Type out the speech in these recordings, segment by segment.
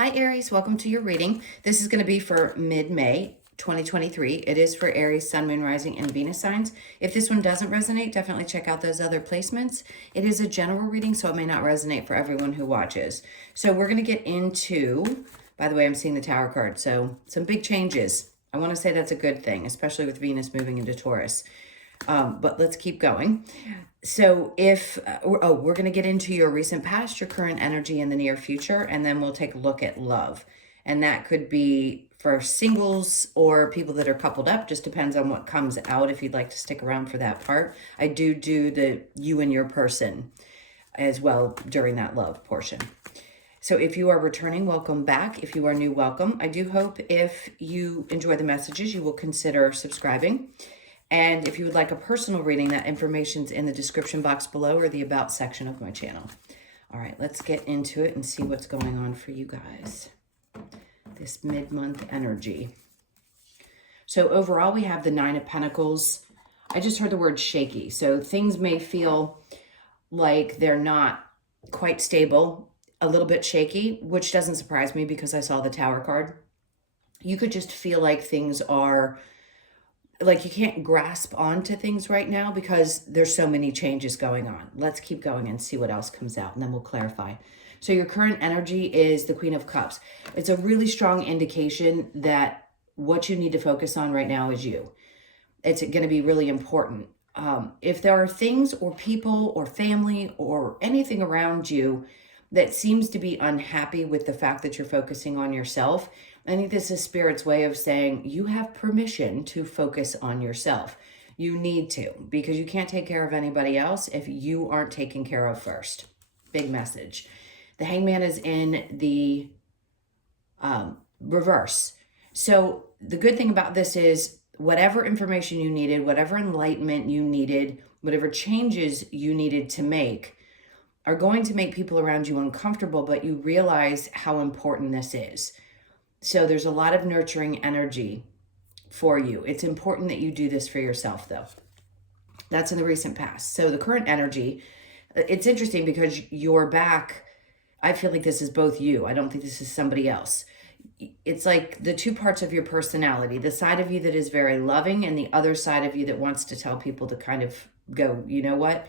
Hi Aries, welcome to your reading. This is going to be for mid-May 2023. It is for Aries, Sun, Moon, Rising, and Venus signs. If this one doesn't resonate, definitely check out those other placements. It is a general reading, so it may not resonate for everyone who watches. So we're going to get into, by the way, I'm seeing the Tower card, so some big changes. I want to say that's a good thing, especially with Venus moving into Taurus. But let's keep going. So we're going to get into your recent past, your current energy, and the near future, and then we'll take a look at love. And that could be for singles or people that are coupled up, just depends on what comes out if you'd like to stick around for that part. I do the you and your person as well during that love portion. So if you are returning, welcome back. If you are new, welcome. I do hope if you enjoy the messages, you will consider subscribing. And if you would like a personal reading, that information's in the description box below or the about section of my channel. All right, let's get into it and see what's going on for you guys. This mid-month energy. So overall, we have the Nine of Pentacles. I just heard the word shaky. So things may feel like they're not quite stable, a little bit shaky, which doesn't surprise me because I saw the Tower card. You could just feel like things are like you can't grasp onto things right now because there's so many changes going on. Let's keep going and see what else comes out, and then we'll clarify. So your current energy is the Queen of Cups. It's a really strong indication that what you need to focus on right now is you. It's going to be really important. If there are things or people or family or anything around you that seems to be unhappy with the fact that you're focusing on yourself, I think this is Spirit's way of saying you have permission to focus on yourself. You need to, because you can't take care of anybody else if you aren't taken care of first. Big message. The Hangman is in the reverse. So the good thing about this is whatever information you needed, whatever enlightenment you needed, whatever changes you needed to make are going to make people around you uncomfortable, but you realize how important this is. So there's a lot of nurturing energy for you. It's important that you do this for yourself, though. That's in the recent past. So the current energy, it's interesting because you're back. I feel like this is both you. I don't think this is somebody else. It's like the two parts of your personality, the side of you that is very loving and the other side of you that wants to tell people to kind of go, you know what?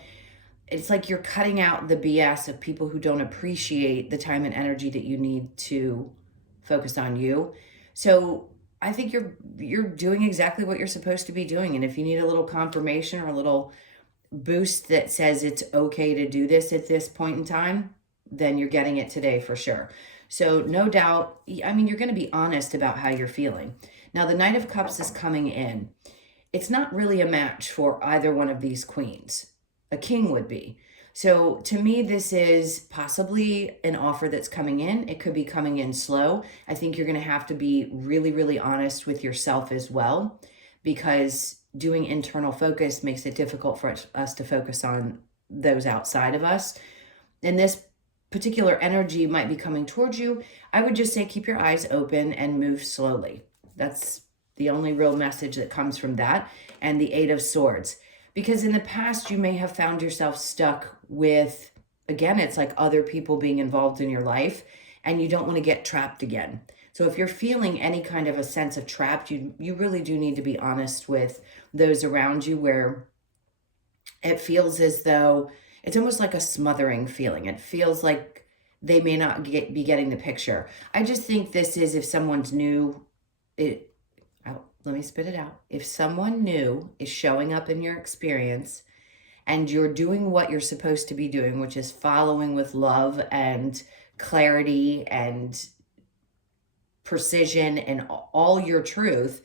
It's like you're cutting out the BS of people who don't appreciate the time and energy that you need to focus on you. So I think you're doing exactly what you're supposed to be doing. And if you need a little confirmation or a little boost that says it's okay to do this at this point in time, then you're getting it today for sure. So no doubt, I mean, you're going to be honest about how you're feeling. Now, the Knight of Cups is coming in. It's not really a match for either one of these queens. A king would be. So to me, this is possibly an offer that's coming in. It could be coming in slow. I think you're going to have to be really, really honest with yourself as well, because doing internal focus makes it difficult for us to focus on those outside of us. And this particular energy might be coming towards you. I would just say keep your eyes open and move slowly. That's the only real message that comes from that. And the Eight of Swords. Because in the past, you may have found yourself stuck with, again, it's like other people being involved in your life, and you don't want to get trapped again. So if you're feeling any kind of a sense of trapped, you really do need to be honest with those around you, where it feels as though it's almost like a smothering feeling. It feels like they may not be getting the picture. I just think this is if someone's new, let me spit it out. If someone new is showing up in your experience and you're doing what you're supposed to be doing, which is following with love and clarity and precision and all your truth,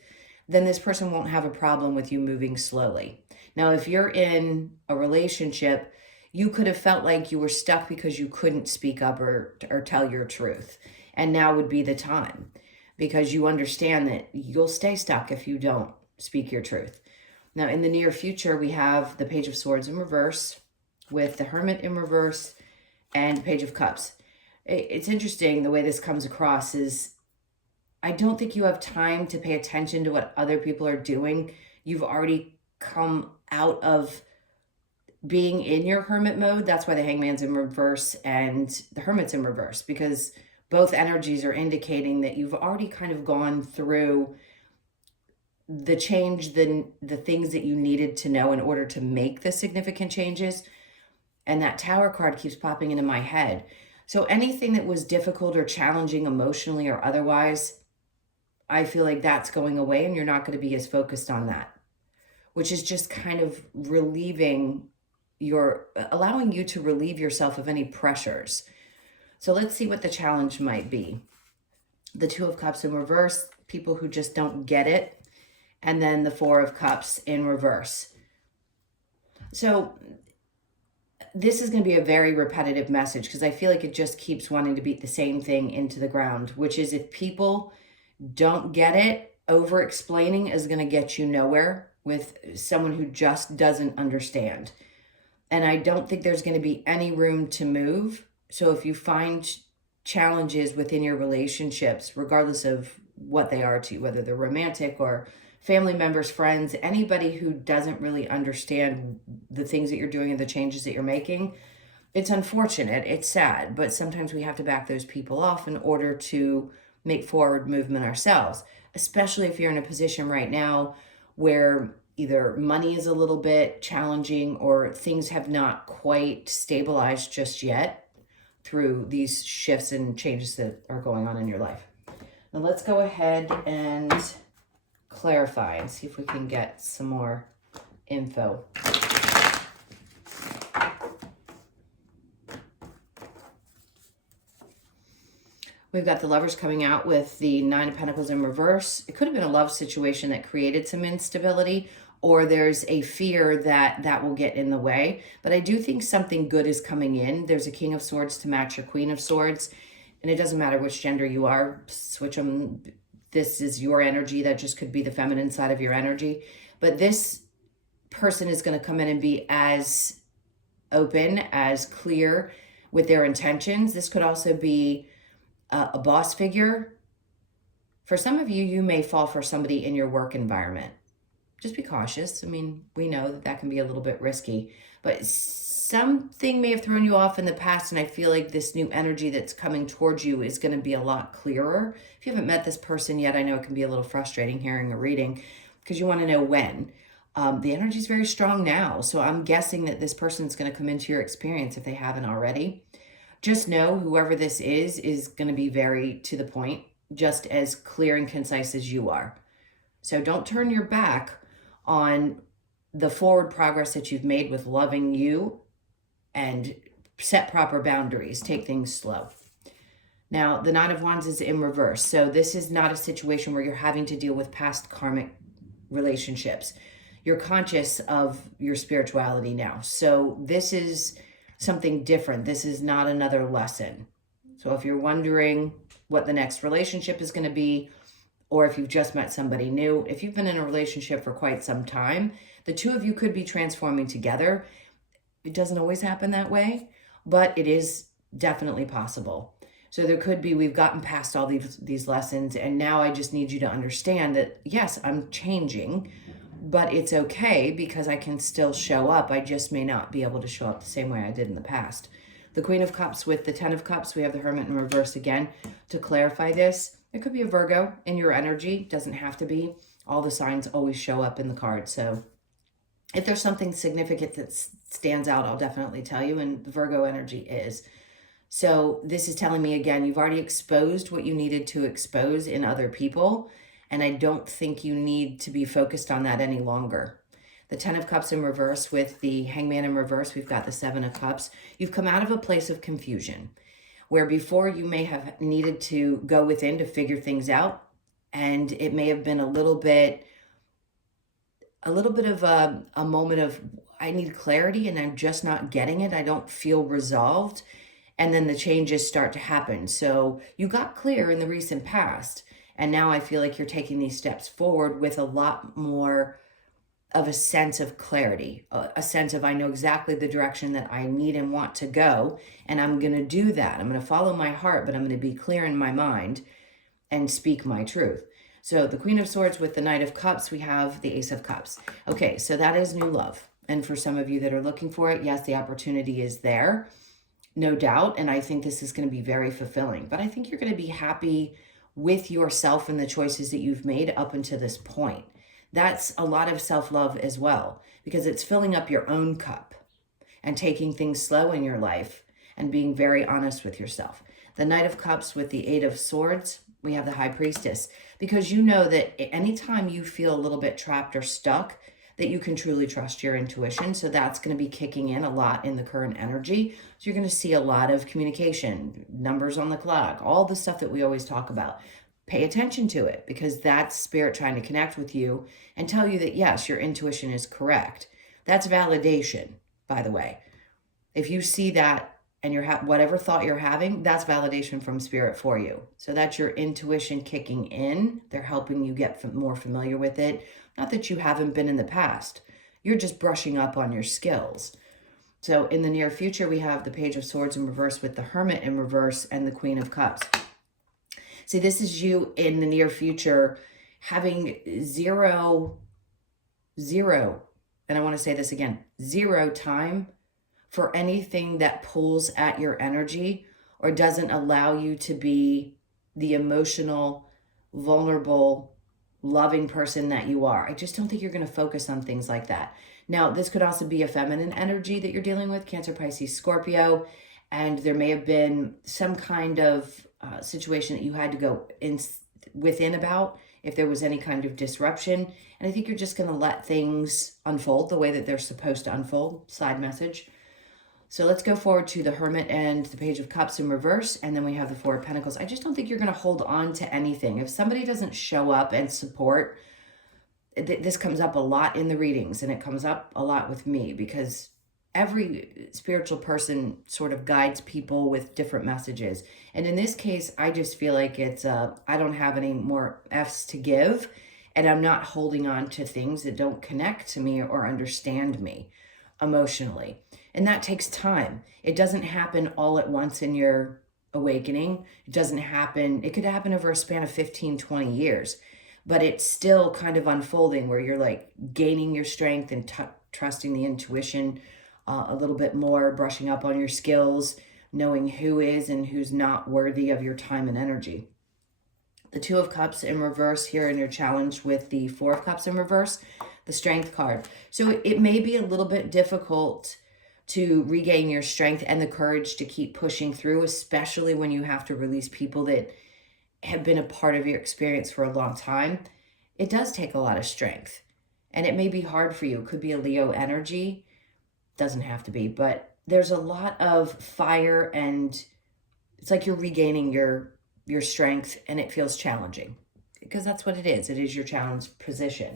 then this person won't have a problem with you moving slowly. Now, if you're in a relationship, you could have felt like you were stuck because you couldn't speak up or tell your truth. And now would be the time, because you understand that you'll stay stuck if you don't speak your truth. Now, in the near future, we have the Page of Swords in reverse with the Hermit in reverse and Page of Cups. It's interesting the way this comes across is I don't think you have time to pay attention to what other people are doing. You've already come out of being in your hermit mode. That's why the Hangman's in reverse and the Hermit's in reverse, because both energies are indicating that you've already kind of gone through the change, the things that you needed to know in order to make the significant changes. And that Tower card keeps popping into my head. So anything that was difficult or challenging emotionally or otherwise, I feel like that's going away and you're not going to be as focused on that, which is just kind of allowing you to relieve yourself of any pressures. So let's see what the challenge might be. The Two of Cups in reverse, people who just don't get it. And then the Four of Cups in reverse. So this is going to be a very repetitive message because I feel like it just keeps wanting to beat the same thing into the ground, which is if people don't get it, over explaining is going to get you nowhere with someone who just doesn't understand. And I don't think there's going to be any room to move. So if you find challenges within your relationships, regardless of what they are to you, whether they're romantic or family members, friends, anybody who doesn't really understand the things that you're doing and the changes that you're making, it's unfortunate, it's sad, but sometimes we have to back those people off in order to make forward movement ourselves, especially if you're in a position right now where either money is a little bit challenging or things have not quite stabilized just yet through these shifts and changes that are going on in your life. Now let's go ahead and clarify and see if we can get some more info. We've got the Lovers coming out with the Nine of Pentacles in reverse. It could have been a love situation that created some instability, or there's a fear that that will get in the way. But I do think something good is coming in. There's a King of Swords to match your Queen of Swords. And it doesn't matter which gender you are, switch them. This is your energy. That just could be the feminine side of your energy. But this person is going to come in and be as open, as clear with their intentions. This could also be a boss figure. For some of you, you may fall for somebody in your work environment. Just be cautious. I mean, we know that that can be a little bit risky, but something may have thrown you off in the past, and I feel like this new energy that's coming towards you is going to be a lot clearer. If you haven't met this person yet, I know it can be a little frustrating hearing a reading because you want to know when. The energy is very strong now, so I'm guessing that this person is going to come into your experience if they haven't already. Just know whoever this is going to be very to the point, just as clear and concise as you are. So don't turn your back on the forward progress that you've made with loving you, and set proper boundaries. Take things slow. Now, the Nine of Wands is in reverse. So this is not a situation where you're having to deal with past karmic relationships. You're conscious of your spirituality now. So this is something different. This is not another lesson. So if you're wondering what the next relationship is going to be, or if you've just met somebody new, if you've been in a relationship for quite some time, the two of you could be transforming together. It doesn't always happen that way, but it is definitely possible. So there could be, we've gotten past all these lessons, and now I just need you to understand that, yes, I'm changing, but it's okay because I can still show up. I just may not be able to show up the same way I did in the past. The Queen of Cups with the Ten of Cups, we have the Hermit in reverse again. To clarify this, it could be a Virgo in your energy. Doesn't have to be. All the signs always show up in the card. So if there's something significant that stands out, I'll definitely tell you, and the Virgo energy is. So this is telling me, again, you've already exposed what you needed to expose in other people, and I don't think you need to be focused on that any longer. The Ten of Cups in reverse with the Hangman in reverse, we've got the Seven of Cups. You've come out of a place of confusion, where before you may have needed to go within to figure things out, and it may have been a little bit of a moment of, I need clarity and I'm just not getting it. I don't feel resolved. And then the changes start to happen. So you got clear in the recent past, and now I feel like you're taking these steps forward with a lot more of a sense of clarity, a sense of, I know exactly the direction that I need and want to go, and I'm going to do that. I'm going to follow my heart, but I'm going to be clear in my mind and speak my truth. So the Queen of Swords with the Knight of Cups, we have the Ace of Cups. Okay, so that is new love. And for some of you that are looking for it, yes, the opportunity is there. no doubt. And I think this is going to be very fulfilling. But I think you're going to be happy with yourself and the choices that you've made up until this point. That's a lot of self-love as well, because it's filling up your own cup and taking things slow in your life and being very honest with yourself. The Knight of Cups with the Eight of Swords, we have the High Priestess, because you know that anytime you feel a little bit trapped or stuck, that you can truly trust your intuition. So that's going to be kicking in a lot in the current energy. So you're going to see a lot of communication, numbers on the clock, all the stuff that we always talk about. Pay attention to it, because that's spirit trying to connect with you and tell you that, yes, your intuition is correct. That's validation, by the way. If you see that and you're whatever thought you're having, that's validation from spirit for you. So that's your intuition kicking in. They're helping you get more familiar with it. Not that you haven't been in the past. You're just brushing up on your skills. So in the near future, we have the Page of Swords in reverse with the Hermit in reverse and the Queen of Cups. See, this is you in the near future having zero, and I want to say this again, zero time for anything that pulls at your energy or doesn't allow you to be the emotional, vulnerable, loving person that you are. I just don't think you're going to focus on things like that. Now, this could also be a feminine energy that you're dealing with, Cancer, Pisces, Scorpio, and there may have been some kind of situation that you had to go within about if there was any kind of disruption. And I think you're just going to let things unfold the way that they're supposed to unfold. Side message. So let's go forward to the Hermit and the Page of Cups in reverse, and then we have the Four of Pentacles. I just don't think you're going to hold on to anything. If somebody doesn't show up and support, this comes up a lot in the readings, and it comes up a lot with me, because every spiritual person sort of guides people with different messages. And in this case, I just feel like it's, I don't have any more F's to give, and I'm not holding on to things that don't connect to me or understand me emotionally. And that takes time. It doesn't happen all at once in your awakening. It doesn't happen. It could happen over a span of 15, 20 years, but it's still kind of unfolding where you're like gaining your strength and trusting the intuition a little bit more, brushing up on your skills, knowing who is and who's not worthy of your time and energy. The Two of Cups in reverse here in your challenge with the Four of Cups in reverse, the Strength card. So it may be a little bit difficult to regain your strength and the courage to keep pushing through, especially when you have to release people that have been a part of your experience for a long time. It does take a lot of strength, and it may be hard for you. It could be a Leo energy. Doesn't have to be, but there's a lot of fire, and it's like you're regaining your strength, and it feels challenging, because that's what it is. It is your challenge position.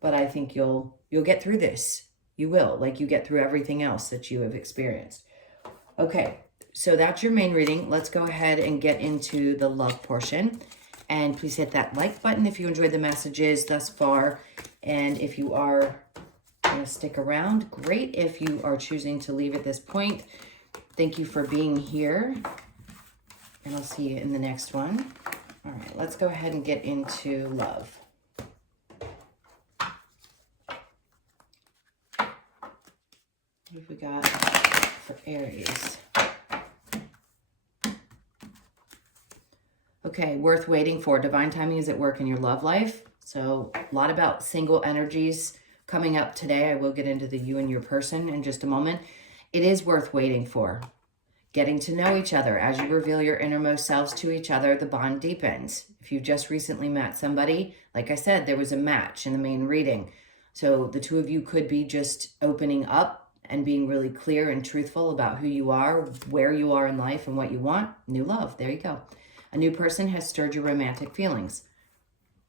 But I think you'll get through this. You will, like you get through everything else that you have experienced. Okay, so that's your main reading. Let's go ahead and get into the love portion. And please hit that like button if you enjoyed the messages thus far. And if you are going to stick around, great. If you are choosing to leave at this point, thank you for being here. And I'll see you in the next one. All right, let's go ahead and get into love. What have we got for Aries? Okay, worth waiting for. Divine timing is at work in your love life. So a lot about single energies coming up today. I will get into the you and your person in just a moment. It is worth waiting for. Getting to know each other. As you reveal your innermost selves to each other, the bond deepens. If you've just recently met somebody, like I said, there was a match in the main reading. So the two of you could be just opening up and being really clear and truthful about who you are, where you are in life, and what you want. New love. There you go. A new person has stirred your romantic feelings.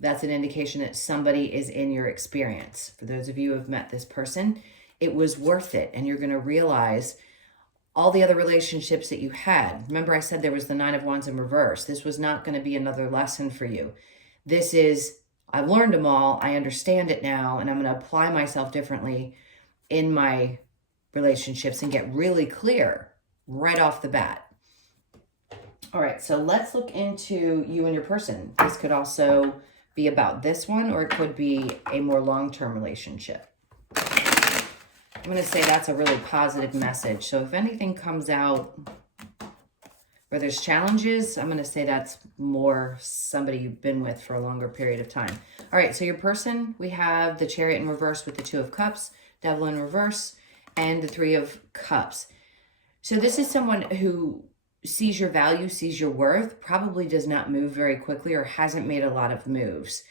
That's an indication that somebody is in your experience. For those of you who have met this person, it was worth it. And you're going to realize all the other relationships that you had. Remember, I said there was the Nine of Wands in reverse. This was not going to be another lesson for you. This is, I've learned them all. I understand it now. And I'm going to apply myself differently in my relationships and get really clear right off the bat. All right, so let's look into you and your person. This could also be about this one, or it could be a more long-term relationship. I'm going to say that's a really positive message. So if anything comes out Where there's challenges, I'm going to say that's more somebody you've been with for a longer period of time. All right, so your person, we have the Chariot in reverse with the Two of Cups, Devil in reverse, and the Three of Cups. So this is someone who sees your value, sees your worth, probably does not move very quickly or hasn't made a lot of moves.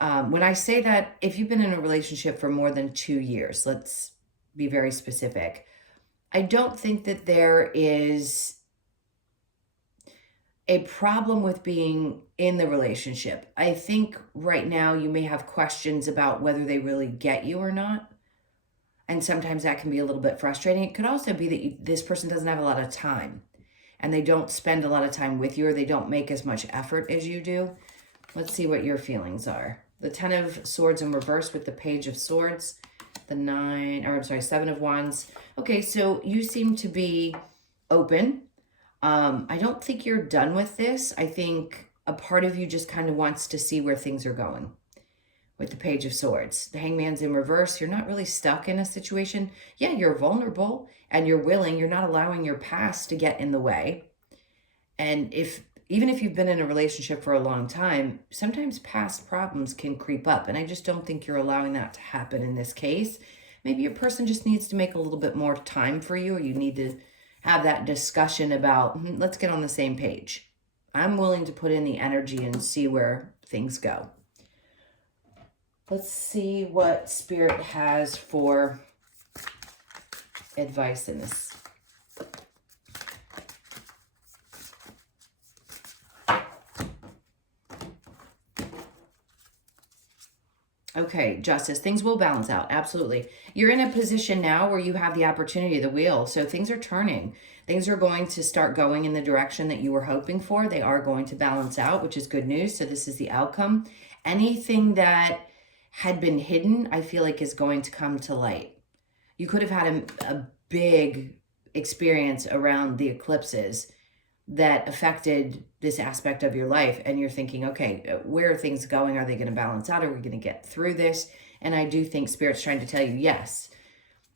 When I say that, if you've been in a relationship for more than 2 years, let's be very specific. I don't think that there is a problem with being in the relationship. I think right now you may have questions about whether they really get you or not. And sometimes that can be a little bit frustrating. It could also be that this person doesn't have a lot of time and they don't spend a lot of time with you, or they don't make as much effort as you do. Let's see what your feelings are. The Ten of Swords in reverse with the Page of Swords, the Seven of Wands. Okay, so you seem to be open. I don't think you're done with this. I think a part of you just kind of wants to see where things are going with the Page of Swords. The Hangman's in reverse. You're not really stuck in a situation. Yeah, you're vulnerable and you're willing. You're not allowing your past to get in the way. And even if you've been in a relationship for a long time, sometimes past problems can creep up. And I just don't think you're allowing that to happen in this case. Maybe your person just needs to make a little bit more time for you, or you need to have that discussion about, let's get on the same page. I'm willing to put in the energy and see where things go. Let's see what Spirit has for advice in this. Okay, Justice, things will balance out. Absolutely. You're in a position now where you have the opportunity of the wheel. So things are turning. Things are going to start going in the direction that you were hoping for. They are going to balance out, which is good news. So this is the outcome. Anything that had been hidden, I feel like is going to come to light. You could have had a big experience around the eclipses that affected this aspect of your life, and you're thinking, okay, where are things going? Are they going to balance out? Are we going to get through this? And I do think Spirit's trying to tell you, yes,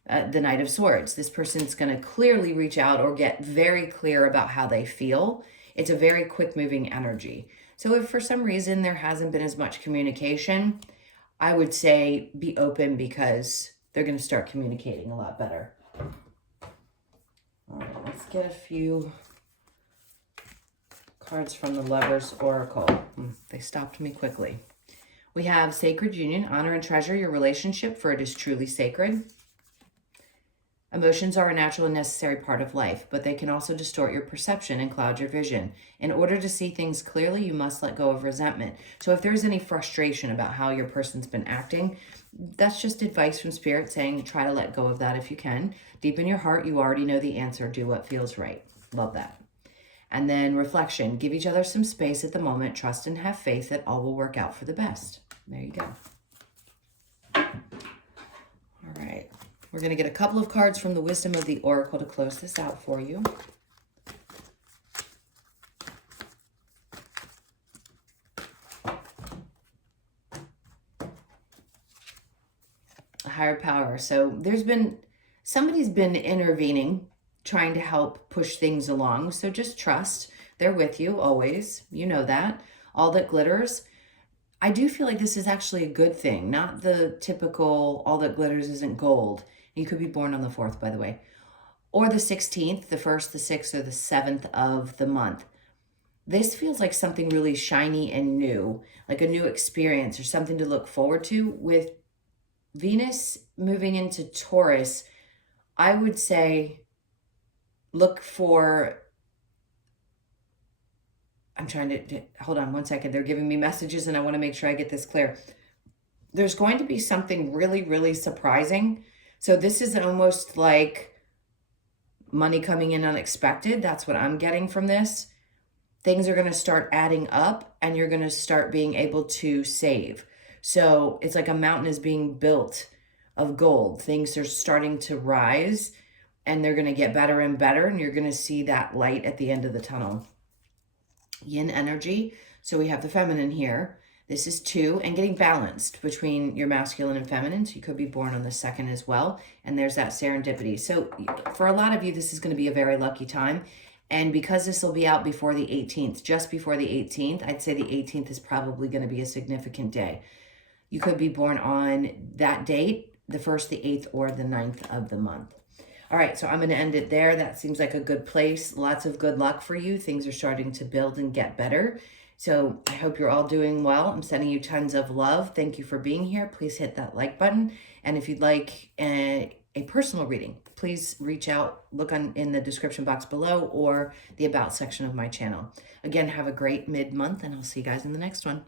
the Knight of Swords. This person's going to clearly reach out or get very clear about how they feel. It's a very quick moving energy. So if for some reason there hasn't been as much communication, I would say be open, because they're going to start communicating a lot better. All right, let's get a few cards from the Lover's Oracle. They stopped me quickly. We have Sacred Union. Honor and treasure your relationship, for it is truly sacred. Emotions are a natural and necessary part of life, but they can also distort your perception and cloud your vision. In order to see things clearly, you must let go of resentment. So if there's any frustration about how your person's been acting, that's just advice from Spirit saying try to let go of that if you can. Deep in your heart, you already know the answer. Do what feels right. Love that. And then reflection. Give each other some space at the moment. Trust and have faith that all will work out for the best. There you go. All right. We're going to get a couple of cards from the Wisdom of the Oracle to close this out for you. A higher power. So somebody's been intervening, trying to help push things along. So just trust. They're with you always. You know that. All that glitters. I do feel like this is actually a good thing. Not the typical all that glitters isn't gold. You could be born on the 4th, by the way. Or the 16th, the 1st, the 6th, or the 7th of the month. This feels like something really shiny and new, like a new experience or something to look forward to. With Venus moving into Taurus, I would say look for, I'm trying to, hold on one second. They're giving me messages and I want to make sure I get this clear. There's going to be something really, really surprising. So this is almost like money coming in unexpected. That's what I'm getting from this. Things are going to start adding up and you're going to start being able to save. So it's like a mountain is being built of gold. Things are starting to rise and they're going to get better and better. And you're going to see that light at the end of the tunnel. Yin energy. So we have the feminine here. This is 2, and getting balanced between your masculine and feminine. So you could be born on the 2nd as well. And there's that serendipity. So for a lot of you, this is going to be a very lucky time. And because this will be out before the 18th, just before the 18th, I'd say the 18th is probably going to be a significant day. You could be born on that date, the 1st, the 8th, or the 9th of the month. All right, so I'm going to end it there. That seems like a good place. Lots of good luck for you. Things are starting to build and get better. So I hope you're all doing well. I'm sending you tons of love. Thank you for being here. Please hit that like button. And if you'd like a personal reading, please reach out, look in the description box below or the About section of my channel. Again, have a great mid-month, and I'll see you guys in the next one.